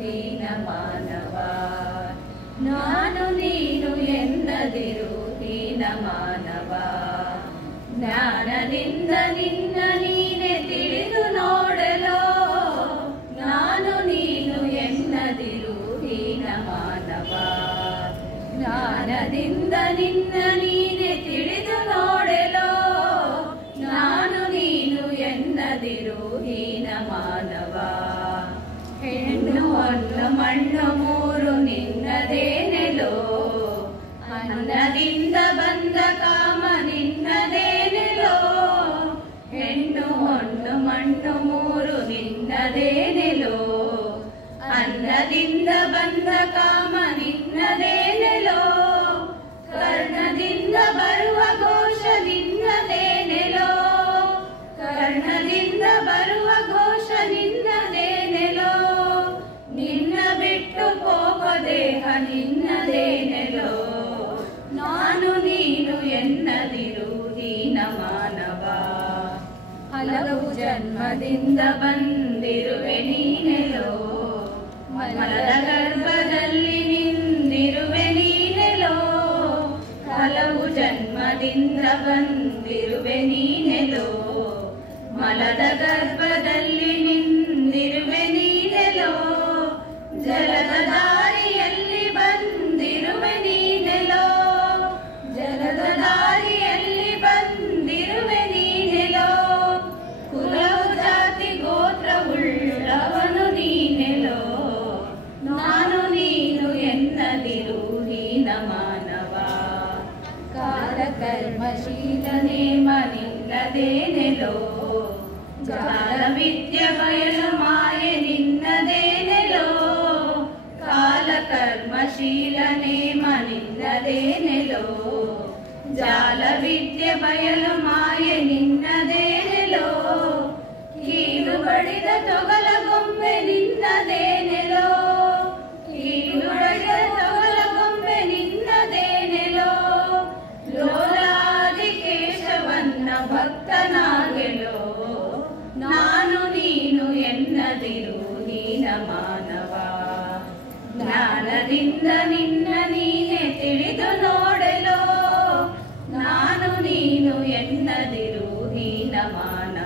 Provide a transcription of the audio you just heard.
ಹೀನ ಮಾನವ. ನಾನು ನೀನು ಎನ್ನದಿರು ಹೀನ ಮಾನವ. ಜ್ಞಾನದಿಂದ ನಿನ್ನ ನೀನೆ ತಿಳಿದು ನೋಡಲೋ. ನಾನು ನೀನು ಎನ್ನದಿರು ಹೀನ ಮಾನವ. ಜ್ಞಾನದಿಂದ ನಿನ್ನ ನೀನೆ ತಿಳಿದು ನೋಡಲೋ. ನಾನು ನೀನು ಎನ್ನದಿರು ಹೀನ ಮಾನವ. ಹೆಣ್ಣು ಹೊನ್ನು ಮಣ್ಣು ಮೂರು ನಿನ್ನದೇನೆಲೋ. ಅನ್ನದಿಂದ ಬಂದ ಕಾಮ ನಿನ್ನದೇನೆಲೋ. ಹೆಣ್ಣು ಹೊನ್ನು ಮಣ್ಣು ಮೂರು ನಿನ್ನದೇನೆಲೋ. ಅನ್ನದಿಂದ ಬಂದ ಕಾಮ ನಿನ್ನದೇನೆಲೋ. ಕರ್ಣದಿಂದ ಬರುವ ಘೋಷ ನಿನ್ನದೇನೆಲೋ. ಕರ್ಣದಿಂದ ಬರುವ ಘೋಷ ನಿನ್ನದೇನೆಲೋ. ನಿನ್ನ ಬಿಟ್ಟು ಹೋಗ ದೇಹ ನಿನ್ನದೇನೆಲೋ. ನಾನು ನೀನು ಎನ್ನದಿರು ಹೀನ ಮಾನವ. ಹಲವು ಜನ್ಮದಿಂದ ಬಂದಿರುವೆ ನೀನೆಲೋ. ಮಲದ ಗರ್ಭದಲ್ಲಿ ನಿಂದಿರುವೆ ನೀನೆಲೋ. ಹಲವು ಜನ್ಮದಿಂದ ಬಂದಿರುವೆ ನೀನೆಲೋ. ಮಲದ ಗರ್ಭದಲ್ಲಿ ನಿಂದಿರುವೆ ನೀನೆಲೋ. ಜಲದ ದಾರಿಯಲ್ಲಿ ಬಂದಿರುವೆ ನೀನೆಲೋ. ಜಲದ ದಾರಿಯಲ್ಲಿ ಬಂದಿರುವೆ ನೀನೆಲೋ. ಕುಲವು ಜಾತಿ ಗೋತ್ರವುಳ್ಳವನು ನೀನೆಲೋ. ನಾನು ನೀನು ಎನ್ನದಿರು ಹೀನ ಮಾನವ. ಕಾಲ ಕರ್ಮಶೀಲ ನೇಮ ನಿನ್ನದೇನೆಲೋ. ಜಾಲ ವಿದ್ಯೆ ಬಯಲು ಮಾಯೆ ನಿನ್ನದೇನೆಲೋ. ಕಾಲ ಕರ್ಮಶೀಲ ನೇಮ ನಿನ್ನದೇನೆಲೋ. ಜಾಲ ವಿದ್ಯೆ ಬಯಲು ಮಾಯೆ ನಿನ್ನದೇನೆಲೋ. ಕೀಲು ಬಡಿದ ತೊಗಲ ಗೊಂಬೆ ನಿನ್ನದೇನೆಲೋ. ಕೀಲು ಬಡಿದ ತೊಗಲ ಗೊಂಬೆ ನಿನ್ನದೇನೆಲೋ. ಲೋಲಾದಿ ಕೇಶವನ್ನ ಭಕ್ತನಾಗೆಲೋ. ನಾನು ನೀನು ಎನ್ನದಿರು ಹೀನ ಮಾನವ. ಜ್ಞಾನದಿಂದ ನಿನ್ನ ನೀನೆ ತಿಳಿದು ನೋಡಲೋ. ನಾನು ನೀನು ಎನ್ನದಿರು ಹೀನ ಮಾನವ.